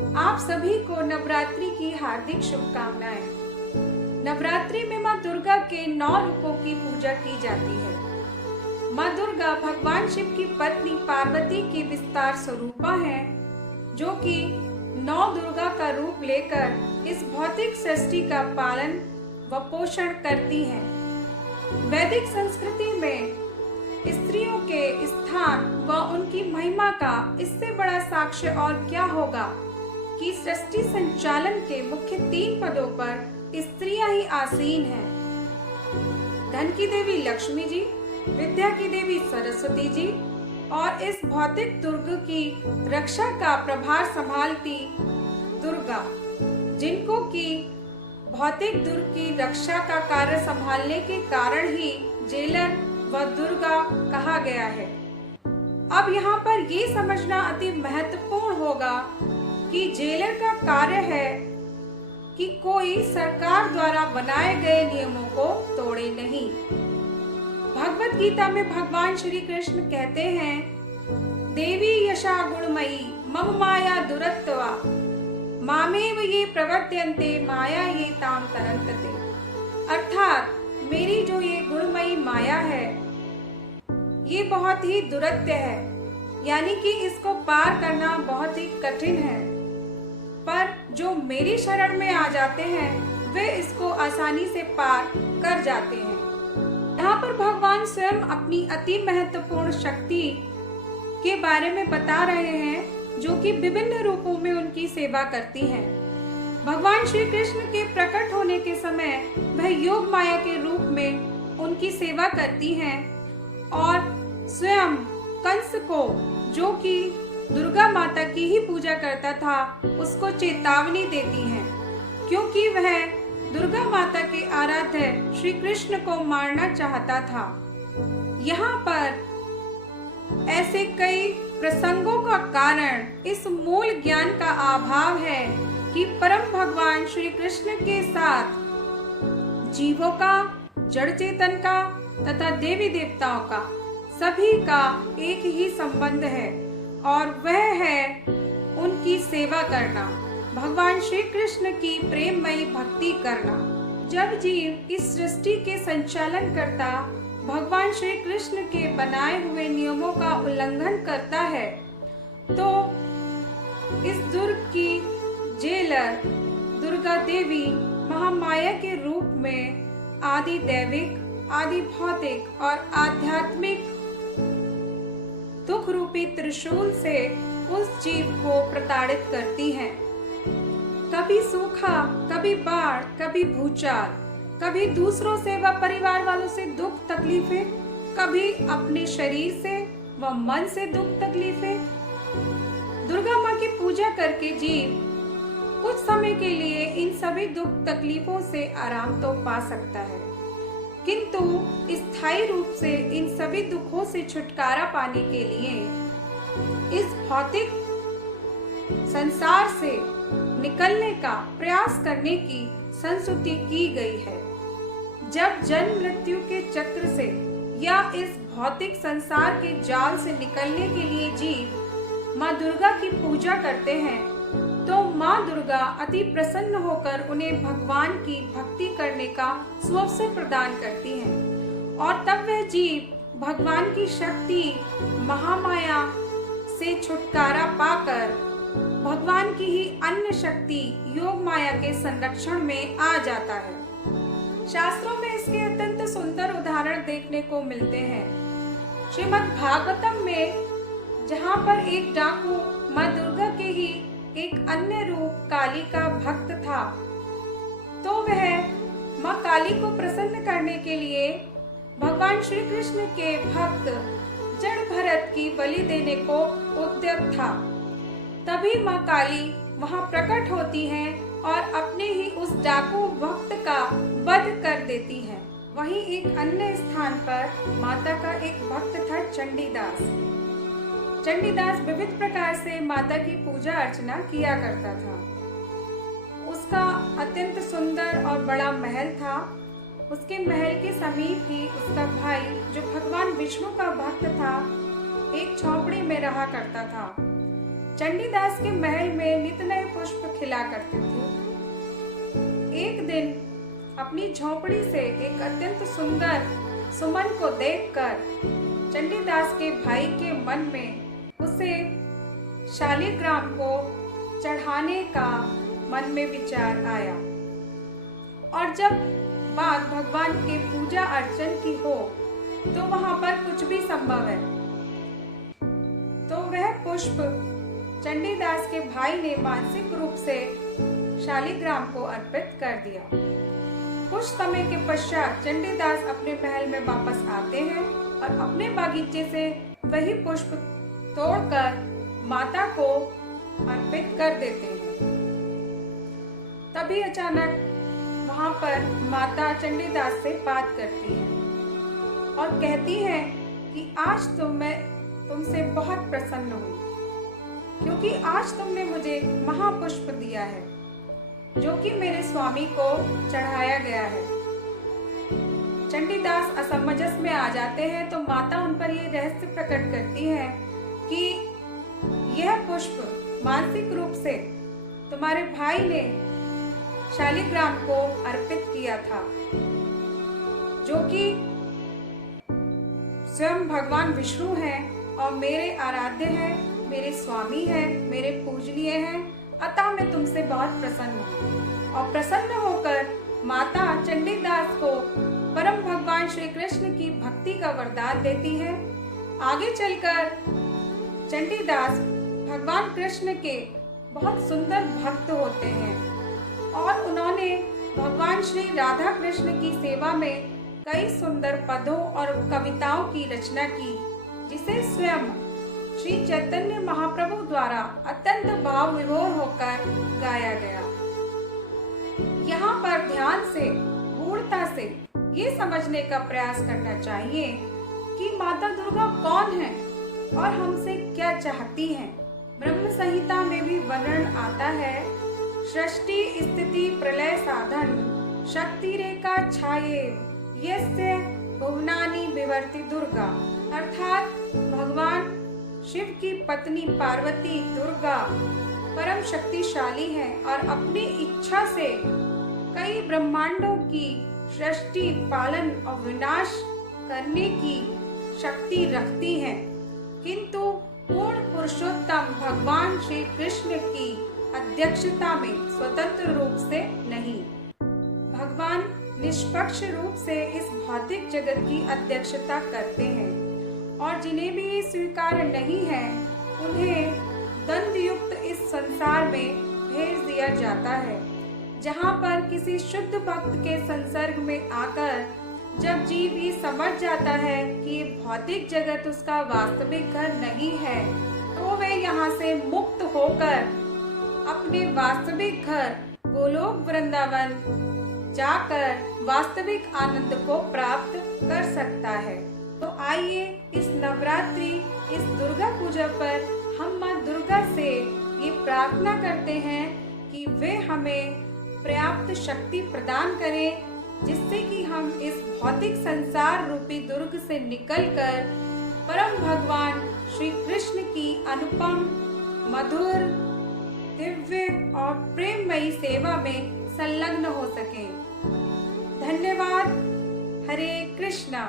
आप सभी को नवरात्रि की हार्दिक शुभकामनाएं। नवरात्रि में माँ दुर्गा के 9 रूपों की पूजा की जाती है। माँ दुर्गा भगवान शिव की पत्नी पार्वती की विस्तार स्वरूपा है, जो कि 9 दुर्गा का रूप लेकर इस भौतिक सृष्टि का पालन व पोषण करती हैं। वैदिक संस्कृति में स्त्रियों के स्थान व उनकी महिमा का इससे बड़ा साक्ष्य और क्या होगा कि सृष्टि संचालन के मुख्य 3 पदों पर स्त्रियां ही आसीन हैं। धन की देवी लक्ष्मी जी, विद्या की देवी सरस्वती जी और इस भौतिक दुर्ग की रक्षा का प्रभार संभालती दुर्गा, जिनको की भौतिक दुर्ग की रक्षा का कार्य संभालने के कारण ही जेलर व दुर्गा कहा गया है। अब यहाँ पर ये समझना अति महत्वपूर्ण होगा कि जेलर का कार्य है कि कोई सरकार द्वारा बनाए गए नियमों को तोड़े नहीं। भगवत गीता में भगवान श्री कृष्ण कहते हैं, देवी यशा गुणमयी मम माया दुरत्वा मामेव ये प्रवर्त्यन्ते माया ये ताम तरंतते। अर्थात मेरी जो ये गुणमयी माया है ये बहुत ही दुरत्य है, यानी कि इसको पार करना बहुत ही कठिन है, पर जो मेरी शरण में आ जाते हैं वे इसको आसानी से पार कर जाते हैं। यहाँ पर भगवान स्वयं अपनी अति महत्वपूर्ण शक्ति के बारे में बता रहे हैं, जो कि विभिन्न रूपों में उनकी सेवा करती हैं। भगवान श्री कृष्ण के प्रकट होने के समय वह योग माया के रूप में उनकी सेवा करती हैं और स्वयं कंस को, जो कि दुर्गा माता की ही पूजा करता था, उसको चेतावनी देती हैं, क्योंकि वह दुर्गा माता के आराध्य श्री कृष्ण को मारना चाहता था। यहाँ पर ऐसे कई प्रसंगों का कारण इस मूल ज्ञान का अभाव है कि परम भगवान श्री कृष्ण के साथ जीवों का, जड़ चेतन का तथा देवी देवताओं का, सभी का एक ही संबंध है और वह है उनकी सेवा करना, भगवान श्री कृष्ण की प्रेममयी भक्ति करना। जब जीव इस सृष्टि के संचालन करता भगवान श्री कृष्ण के बनाए हुए नियमों का उल्लंघन करता है, तो इस दुर्ग की जेलर दुर्गा देवी महामाया के रूप में आदि दैविक, आदि भौतिक और आध्यात्मिक दुख रूपी त्रिशूल से उस जीव को प्रताड़ित करती हैं। कभी सूखा, कभी बाढ़, कभी भूचाल, कभी दूसरों से व परिवार वालों से दुख तकलीफें, कभी अपने शरीर से व मन से दुख तकलीफें। दुर्गा माँ की पूजा करके जीव कुछ समय के लिए इन सभी दुख तकलीफों से आराम तो पा सकता है, किंतु स्थायी रूप से इन सभी दुखों से छुटकारा पाने के लिए इस भौतिक संसार से निकलने का प्रयास करने की संस्तुति की गई है। जब जन्म मृत्यु के चक्र से या इस भौतिक संसार के जाल से निकलने के लिए जीव माँ दुर्गा की पूजा करते हैं, तो माँ दुर्गा अति प्रसन्न होकर उन्हें भगवान की भक्ति करने का सुअवसर प्रदान करती हैं और तब वह जीव भगवान की शक्ति महामाया से छुटकारा पाकर भगवान की ही अन्य शक्ति योग माया के संरक्षण में आ जाता है। शास्त्रों में इसके अत्यंत सुंदर उदाहरण देखने को मिलते हैं। श्रीमद् भागवतम में जहाँ पर एक डाकू माँ दुर्गा के ही एक अन्य रूप काली का भक्त था, तो वह माँ काली को प्रसन्न करने के लिए भगवान श्री कृष्ण के भक्त जड़ भरत की बलि देने को उद्यत था। तभी माँ काली वहाँ प्रकट होती हैं और अपने ही उस डाकू भक्त का वध कर देती हैं। वहीं एक अन्य स्थान पर माता का एक भक्त था चंडीदास। चंडीदास विविध प्रकार से माता की पूजा अर्चना किया करता था। उसका अत्यंत सुंदर और बड़ा महल था। उसके महल के समीप ही उसका भाई, जो भगवान विष्णु का भक्त था, एक झोपड़ी में रहा करता था। चंडीदास के महल में नित नए करते थे। एक दिन अपनी झोपड़ी से एक अत्यंत सुंदर सुमन को देखकर चंडीदास के भाई के मन में उसे शालिग्राम को चढ़ाने का मन में विचार आया। और जब बात भगवान के पूजा अर्चन की हो तो वहां पर कुछ भी संभव है। तो वह पुष्प चंडीदास के भाई ने मानसिक रूप से शालिग्राम को अर्पित कर दिया। कुछ समय के पश्चात चंडीदास अपने महल में वापस आते हैं और अपने बागीचे से वही पुष्प तोड़कर माता को अर्पित कर देते हैं। तभी अचानक वहां पर माता चंडीदास से बात करती है और कहती है कि आज तो मैं तुमसे बहुत प्रसन्न हूँ, क्योंकि आज तुमने मुझे महापुष्प दिया है जो कि मेरे स्वामी को चढ़ाया गया है। चंडीदास असमंजस में आ जाते हैं तो माता उन पर यह रहस्य प्रकट करती है कि यह पुष्प मानसिक रूप से तुम्हारे भाई ने शालिग्राम को अर्पित किया था, जो कि स्वयं भगवान विष्णु हैं और मेरे आराध्य हैं, मेरे स्वामी हैं, मेरे पूजनीय हैं। अतः मैं तुमसे बहुत प्रसन्न हूँ। और प्रसन्न होकर माता चंडीदास को परम भगवान श्री कृष्ण की भक्ति का वरदान देती है। आगे चलकर चंडीदास भगवान कृष्ण के बहुत सुंदर भक्त होते हैं और उन्होंने भगवान श्री राधा कृष्ण की सेवा में कई सुंदर पदों और कविताओं की रचना की, जिसे स्वयं श्री चैतन्य महाप्रभु द्वारा अत्यंत भाव विभोर होकर गाया गया। यहाँ पर ध्यान से गूढ़ता से ये समझने का प्रयास करना चाहिए कि माता दुर्गा कौन है और हमसे क्या चाहती हैं। ब्रह्म संहिता में भी वर्णन आता है, सृष्टि स्थिति प्रलय साधन शक्ति रेखा छाये यस्य भुवनानि विवर्ति दुर्गा, अर्थात भगवान शिव की पत्नी पार्वती दुर्गा परम शक्तिशाली है और अपनी इच्छा से कई ब्रह्मांडों की सृष्टि पालन और विनाश करने की शक्ति रखती है, किंतु पूर्ण पुरुषोत्तम भगवान श्री कृष्ण की अध्यक्षता में स्वतंत्र रूप से नहीं। भगवान निष्पक्ष रूप से इस भौतिक जगत की अध्यक्षता करते हैं और जिन्हें भी ये स्वीकार नहीं है उन्हें दंड युक्त इस संसार में भेज दिया जाता है, जहाँ पर किसी शुद्ध भक्त के संसर्ग में आकर जब जीव ये समझ जाता है कि ये भौतिक जगत उसका वास्तविक घर नहीं है, तो वे यहाँ से मुक्त होकर अपने वास्तविक घर गोलोक वृंदावन जाकर वास्तविक आनंद को प्राप्त कर सकता है। तो आइए इस नवरात्रि, इस दुर्गा पूजा पर हम माँ दुर्गा से ये प्रार्थना करते हैं कि वे हमें पर्याप्त शक्ति प्रदान करें, जिससे कि हम इस भौतिक संसार रूपी दुर्ग से निकलकर परम भगवान श्री कृष्ण की अनुपम मधुर दिव्य और प्रेममयी सेवा में संलग्न हो सकें। धन्यवाद। हरे कृष्णा।